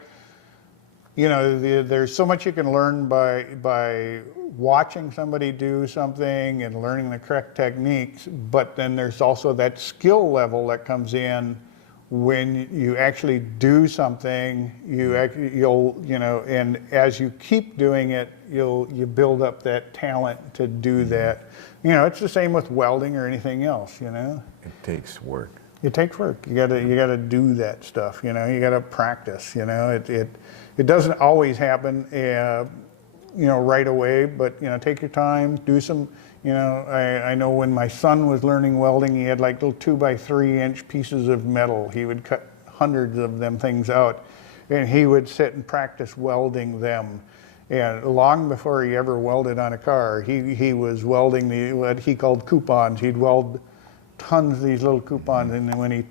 you know, there's so much you can learn by watching somebody do something and learning the correct techniques, but then there's also that skill level that comes in when you actually do something. You'll you know, and as you keep doing it, you build up that talent to do that. You know, it's the same with welding or anything else, you know. It takes work. It takes work. You gotta do that stuff, you know. You gotta practice, you know. It doesn't always happen, you know, right away, but, you know, take your time, do some, you know, I know when my son was learning welding, he had like little 2-by-3-inch pieces of metal. He would cut hundreds of them things out, and he would sit and practice welding them. And long before he ever welded on a car, he was welding what he called coupons. He'd weld tons of these little coupons, and then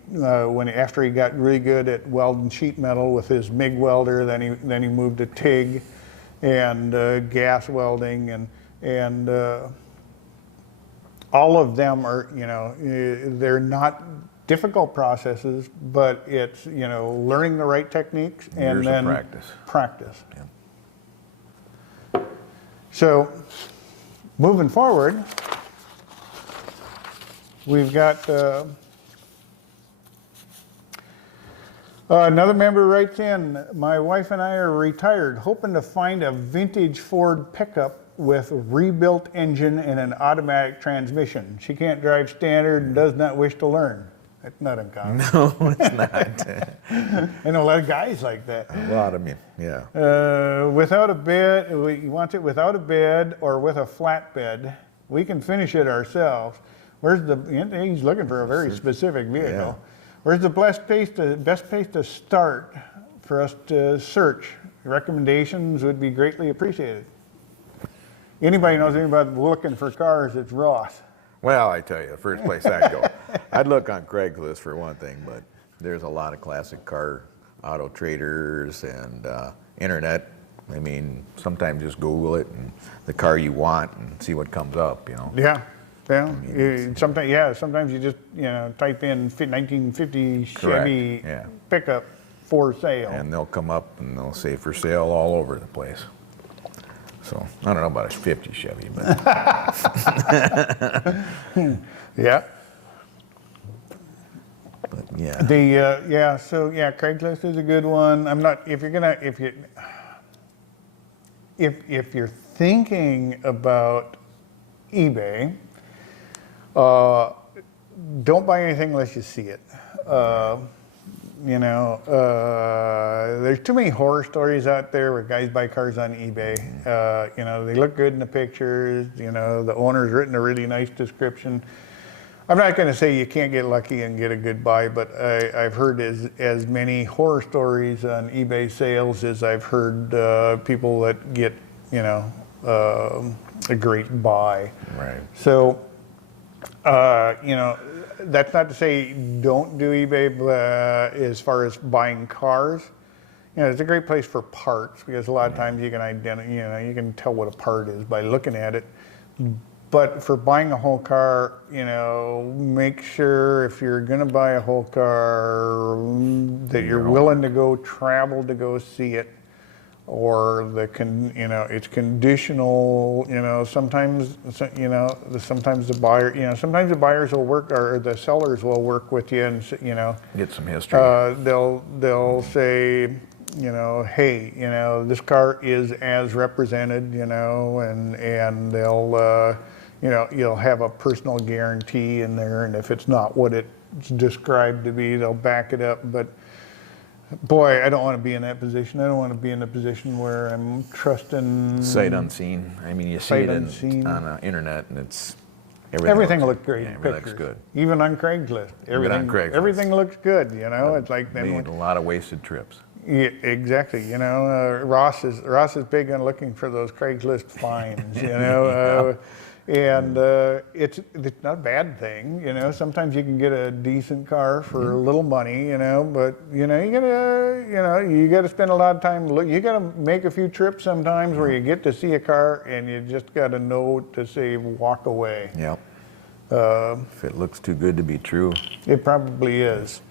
after he got really good at welding sheet metal with his MIG welder, then he moved to TIG and gas welding, and all of them are, you know, they're not difficult processes, but it's, you know, learning the right techniques and then practice. Yeah. So moving forward, we've got another member writes in, my wife and I are retired, hoping to find a vintage Ford pickup with rebuilt engine and an automatic transmission. She can't drive standard and does not wish to learn. That's not uncommon. No, it's not. I know a lot of guys like that. A lot of me, yeah. Without a bed, he wants it without a bed or with a flat bed. We can finish it ourselves. He's looking for a very specific vehicle. Yeah. Where's the best place to start for us to search? Recommendations would be greatly appreciated. Anybody knows anything about looking for cars, it's Ross. Well, I tell you, the first place I'd go, I'd look on Craigslist for one thing, but there's a lot of classic car auto traders and internet. I mean, sometimes just Google it and the car you want and see what comes up, you know. Yeah. Yeah, sometimes you just, you know, type in 1950 Chevy pickup for sale. And they'll come up and they'll say for sale all over the place. So, I don't know about a 50 Chevy, but. Yeah. But yeah. Craigslist is a good one. I'm not, if you're thinking about eBay, don't buy anything unless you see it. there's too many horror stories out there where guys buy cars on eBay. They look good in the pictures. The owner's written a really nice description. I'm not going to say you can't get lucky and get a good buy, but I've heard as many horror stories on eBay sales as I've heard people that get, a great buy. Right. So, that's not to say don't do eBay, but as far as buying cars, it's a great place for parts because a lot of times you can you can tell what a part is by looking at it. But for buying a whole car, make sure if you're going to buy a whole car that you're willing to go travel to go see it, or it's conditional. Sometimes sometimes the buyer, sometimes the buyers will work or the sellers will work with you and get some history. They'll say, hey, this car is as represented, and they'll, you'll have a personal guarantee in there, and if it's not what it's described to be, they'll back it up. But boy, I don't want to be in that position. I don't want to be in a position where I'm trusting sight unseen. I mean, you see it on the internet, and it's everything looks great. Yeah, in everything pictures. looks good. Even on Craigslist, everything looks good. It's like made a lot of wasted trips. Yeah, exactly. Ross is big on looking for those Craigslist finds. And it's not a bad thing. Sometimes you can get a decent car for a little money. But you gotta spend a lot of time. You gotta make a few trips sometimes where you get to see a car and you just gotta know to say walk away. Yep. If it looks too good to be true, it probably is.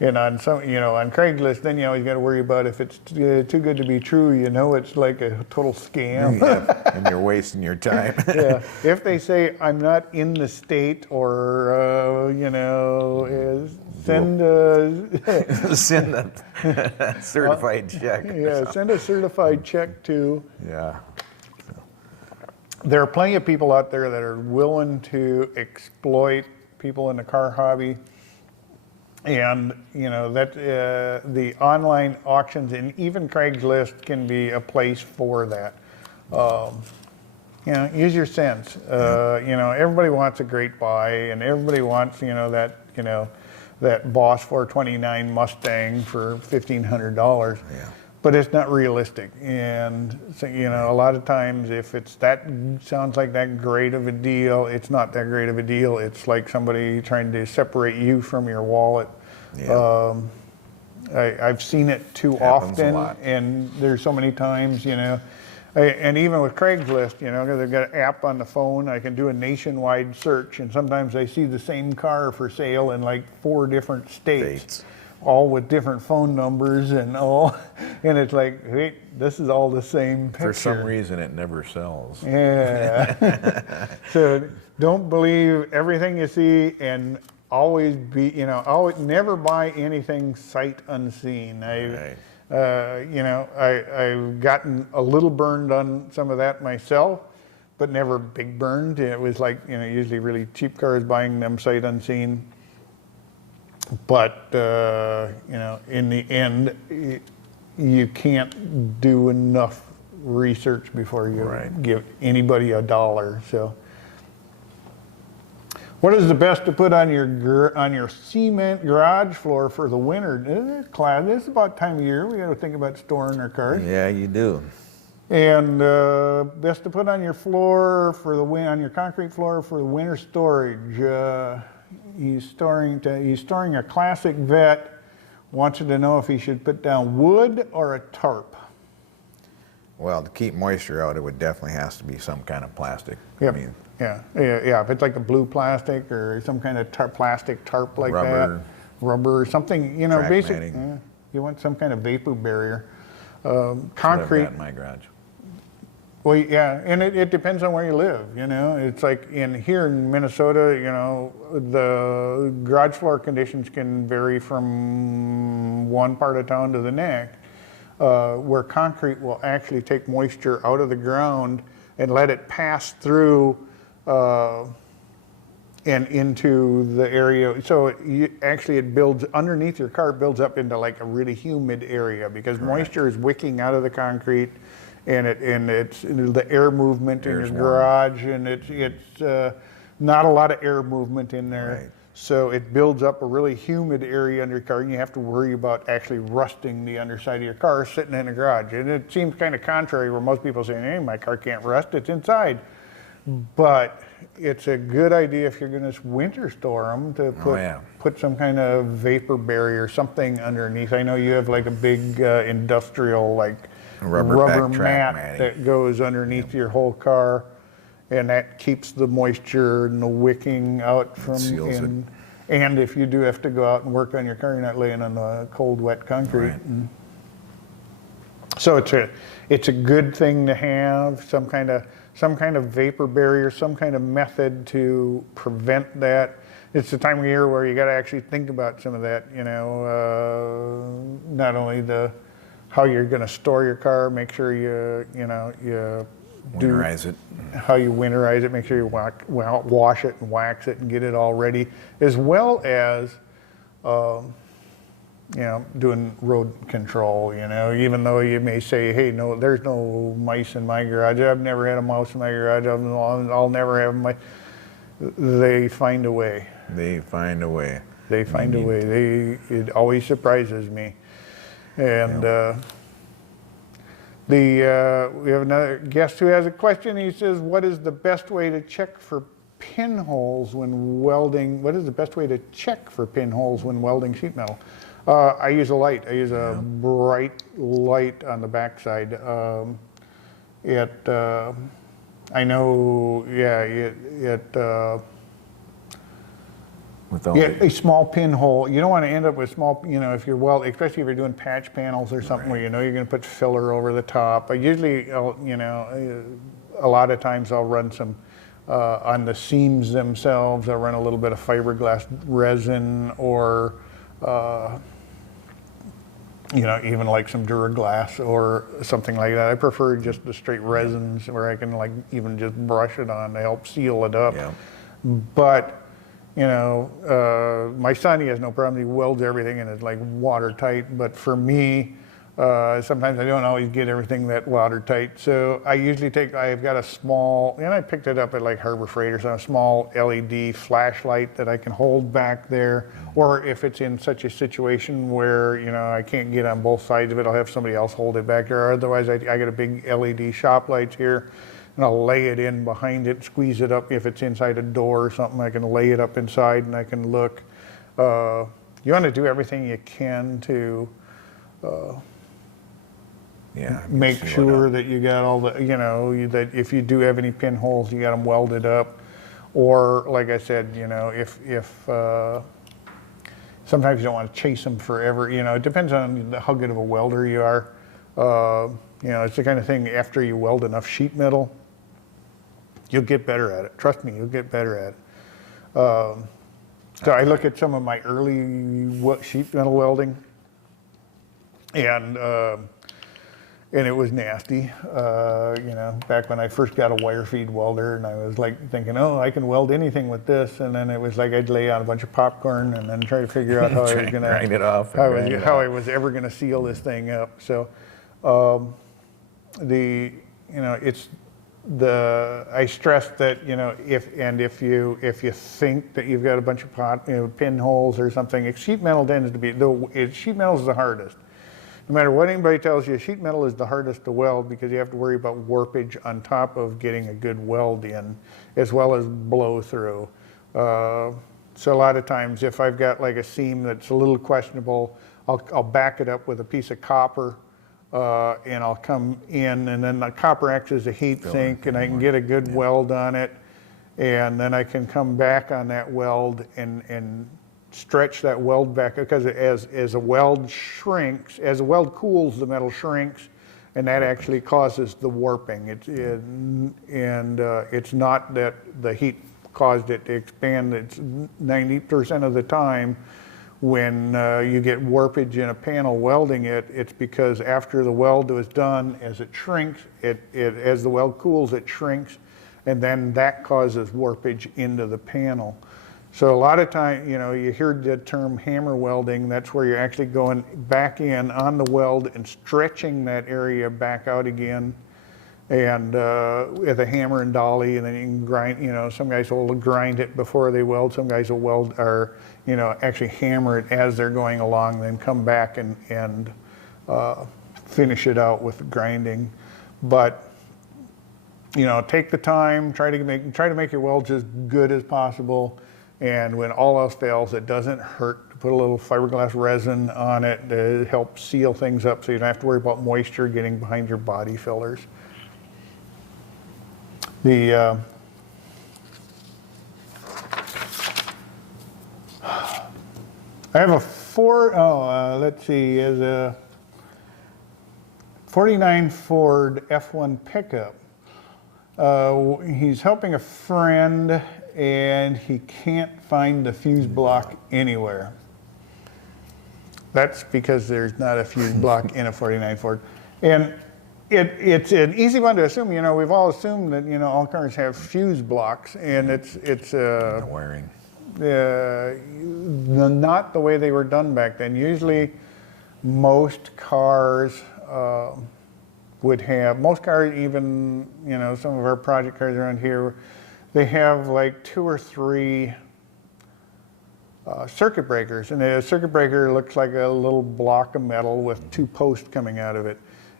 And on on Craigslist, then you always got to worry about if it's too good to be true. It's like a total scam. Yeah, and you're wasting your time. Yeah. If they say I'm not in the state, or send send a certified check. Yeah, send a certified check to. Yeah. There are plenty of people out there that are willing to exploit people in the car hobby. And that the online auctions and even Craigslist can be a place for that. Use your sense. Everybody wants a great buy, and everybody wants that Boss 429 Mustang for $1,500. Yeah. But it's not realistic, and so, a lot of times if it's sounds like that great of a deal, it's not that great of a deal. It's like somebody trying to separate you from your wallet. Yeah. I've seen it too Happens often, a lot. and there's so many times, and even with Craigslist, because they've got an app on the phone, I can do a nationwide search, and sometimes I see the same car for sale in like 4 different states. All with different phone numbers and it's like, wait, this is all the same picture. For some reason, it never sells. Yeah. So don't believe everything you see, and always be, always never buy anything sight unseen. I've gotten a little burned on some of that myself, but never big burned. It was like, usually really cheap cars buying them sight unseen. But, in the end, you can't do enough research before you give anybody $1. So, what is the best to put on your cement garage floor for the winter? This is about time of year we got to think about storing our cars. Yeah, you do. And best to put on your floor for on your concrete floor for the winter storage. He's storing a classic vet. Wants you to know if he should put down wood or a tarp. Well, to keep moisture out, it would definitely has to be some kind of plastic. Yep. I mean, yeah. If it's like a blue plastic or some kind of plastic tarp like rubber, that, rubber or something, basic. You want some kind of vapor barrier. Concrete. I've got in my garage. Well, yeah, and it depends on where you live, It's like here in Minnesota, the garage floor conditions can vary from one part of town to the next, where concrete will actually take moisture out of the ground and let it pass through and into the area. So actually it builds underneath your car, it builds up into like a really humid area because moisture is wicking out of the concrete, and it's the air movement in your garage, and it's not a lot of air movement in there. Right. So it builds up a really humid area under your car, and you have to worry about actually rusting the underside of your car sitting in a garage. And it seems kind of contrary where most people say, hey, my car can't rust, it's inside. But it's a good idea if you're going to winter store them to put some kind of vapor barrier, something underneath. I know you have like a big industrial like rubber mat that goes underneath your whole car, and that keeps the moisture and the wicking out from in. And if you do have to go out and work on your car, you're not laying on the cold, wet concrete. Right. So it's a good thing to have some kind of vapor barrier, some kind of method to prevent that. It's the time of year where you got to actually think about some of that. You know, not only how you're going to store your car, make sure you winterize it. How you winterize it, make sure you wash it and wax it and get it all ready, as well as doing road control. You know, even though you may say, hey, no, there's no mice in my garage. I've never had a mouse in my garage. I'll never have my. They find a way. They find a way. They find a way. It always surprises me. And we have another guest who has a question. He says, what is the best way to check for pinholes when welding? What is the best way to check for pinholes when welding sheet metal? I use a light. I use a bright light on the backside. I know, a small pinhole. You don't want to end up with small, if you're especially if you're doing patch panels or something where you're going to put filler over the top. I usually, a lot of times I'll run some, on the seams themselves, I'll run a little bit of fiberglass resin or, even like some Duraglass or something like that. I prefer just the straight resins where I can even just brush it on to help seal it up. Yeah. But my son, he has no problem. He welds everything and it's like watertight. But for me, sometimes I don't always get everything that watertight. So I usually I've got a small, and I picked it up at like Harbor Freight or something, a small LED flashlight that I can hold back there. Or if it's in such a situation where, I can't get on both sides of it, I'll have somebody else hold it back there. Or otherwise, I got a big LED shop lights here. And I'll lay it in behind it, squeeze it up. If it's inside a door or something, I can lay it up inside and I can look. You want to do everything you can to make sure that you got all the, that if you do have any pinholes, you got them welded up. Or like I said, if sometimes you don't want to chase them forever. It depends on how good of a welder you are. It's the kind of thing after you weld enough sheet metal, you'll get better at it. Trust me, you'll get better at it. So I look at some of my early sheet metal welding, and it was nasty. Back when I first got a wire feed welder, and I was like thinking, oh, I can weld anything with this, and then it was like I'd lay out a bunch of popcorn and then try to figure out how I was going to grind it off. How I was ever going to seal this thing up. So. I stress that if you think that you've got a bunch of pinholes or something, sheet metal tends to be sheet metal is the hardest. No matter what anybody tells you, sheet metal is the hardest to weld because you have to worry about warpage on top of getting a good weld in, as well as blow through. So a lot of times, if I've got like a seam that's a little questionable, I'll back it up with a piece of copper. And I'll come in, and then the copper acts as a heat sink, and I can get a good weld on it, and then I can come back on that weld and stretch that weld back, because as a weld shrinks, as the weld cools, the metal shrinks, and that actually causes the warping. It's not that the heat caused it to expand. It's 90% of the time. When you get warpage in a panel welding it, it's because after the weld was done, as it shrinks, as the weld cools, it shrinks, and then that causes warpage into the panel. So a lot of time, you know, you heard the term hammer welding. That's where you're actually going back in on the weld and stretching that area back out again, and with a hammer and dolly, and then you can grind. You know, some guys will grind it before they weld. Some guys will weld or, you know, actually hammer it as they're going along, then come back and finish it out with grinding. But you know, take the time, try to make your welds as good as possible. And when all else fails, it doesn't hurt to put a little fiberglass resin on it to help seal things up so you don't have to worry about moisture getting behind your body fillers. I have a let's see, is a 49 Ford F1 pickup. He's helping a friend and he can't find the fuse block anywhere. That's because there's not a fuse block in a 49 Ford. And it's an easy one to assume. You know, we've all assumed that, you know, all cars have fuse blocks, and it's The wiring. not the way they were done back then. Usually most cars most cars, even, you know, some of our project cars around here, they have like 2 or 3 circuit breakers, and a circuit breaker looks like a little block of metal with 2 posts coming out of it.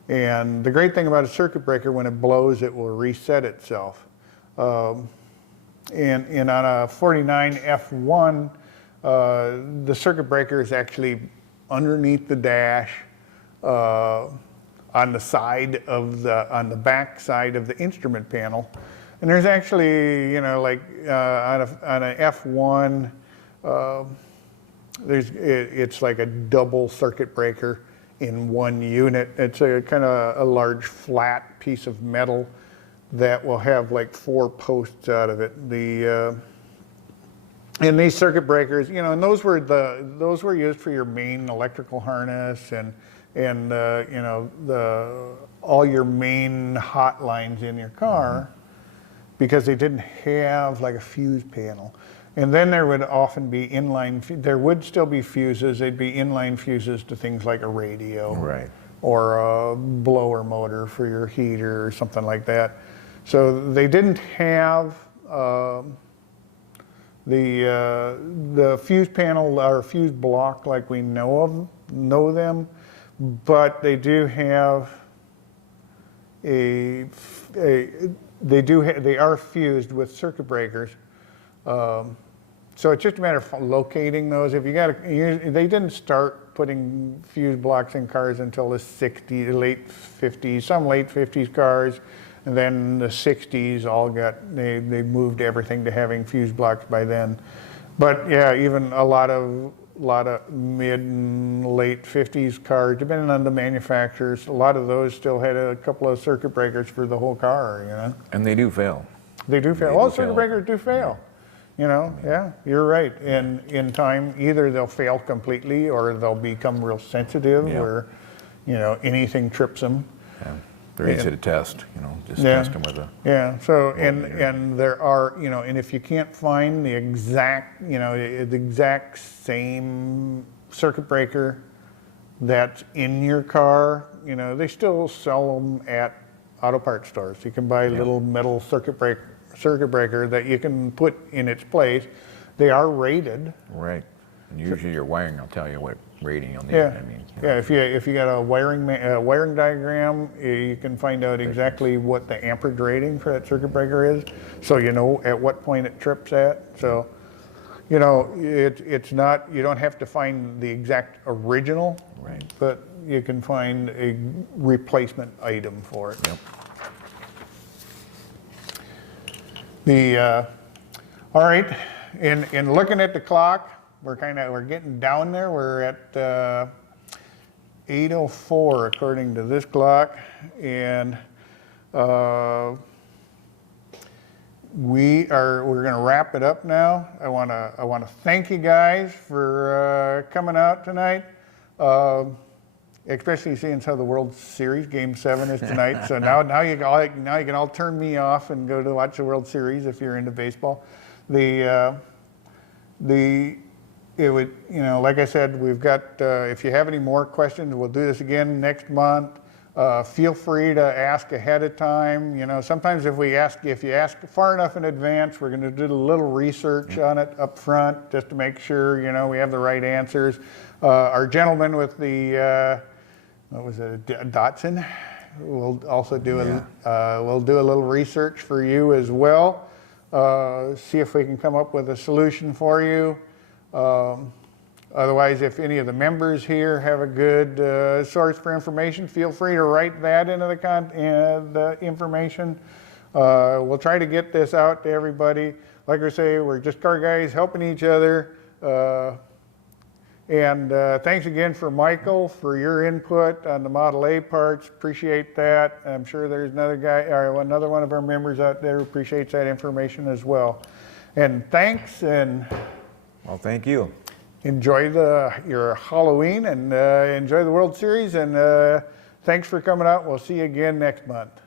And the great thing about a circuit breaker, when it blows, it will reset itself. And on a 49 F1, the circuit breaker is actually underneath the dash, on the back side of the instrument panel. And there's actually, you know, like on an F1, it's like a double circuit breaker in one unit. It's a kind of a large flat piece of metal that will have like 4 posts out of it. And these circuit breakers, you know, and those were used for your main electrical harness and you know, all your main hot lines in your car, because they didn't have like a fuse panel. And then there would often be there would still be fuses. They'd be inline fuses to things like a radio, Right. or a blower motor for your heater or something like that. So they didn't have the fuse panel or fuse block like we know them, but they do have they are fused with circuit breakers. So it's just a matter of locating those. If they didn't start putting fuse blocks in cars until the late 50s, some late 50s cars, and then the 60s they moved everything to having fuse blocks by then. But yeah, even a lot of mid and late 50s cars, depending on the manufacturers, a lot of those still had a couple of circuit breakers for the whole car, you know. And they do fail. They do fail. All circuit breakers do fail. You know, yeah, you're right. And in time, either they'll fail completely or they'll become real sensitive, where, you know, anything trips them. Yeah. They're easy to test, you know, just test them with a... Yeah, so, and there are, you know, and if you can't find the exact, you know, the exact same circuit breaker that's in your car, you know, they still sell them at auto parts stores. You can buy a little metal circuit breaker that you can put in its place. They are rated. Right. And usually your wiring will tell you what rating you'll need. Yeah. I mean, Yeah, if you got a wiring diagram, you can find out exactly what the amperage rating for that circuit breaker is, so you know at what point it trips at. So, you know, it's not, you don't have to find the exact original, right, but you can find a replacement item for it. Yep. All right, in looking at the clock, we're getting down there. We're at 8:04 according to this clock, and we're going to wrap it up now. I want to thank you guys for coming out tonight. Especially seeing how the World Series Game 7 is tonight. So now you can all turn me off and go to watch the World Series if you're into baseball. It would, like I said, we've got, if you have any more questions, we'll do this again next month. Feel free to ask ahead of time. Sometimes if you ask far enough in advance, we're going to do a little research on it up front just to make sure, we have the right answers. Our gentleman with the, what was it, Datsun, will also do we'll do a little research for you as well. See if we can come up with a solution for you. Otherwise, if any of the members here have a good source for information, feel free to write that into the information. We'll try to get this out to everybody. Like I say, we're just car guys helping each other. And thanks again for Michael for your input on the Model A parts. Appreciate that. I'm sure there's another guy, or another one of our members out there who appreciates that information as well. And thanks, and Well, thank you. enjoy your Halloween, and enjoy the World Series, and thanks for coming out. We'll see you again next month.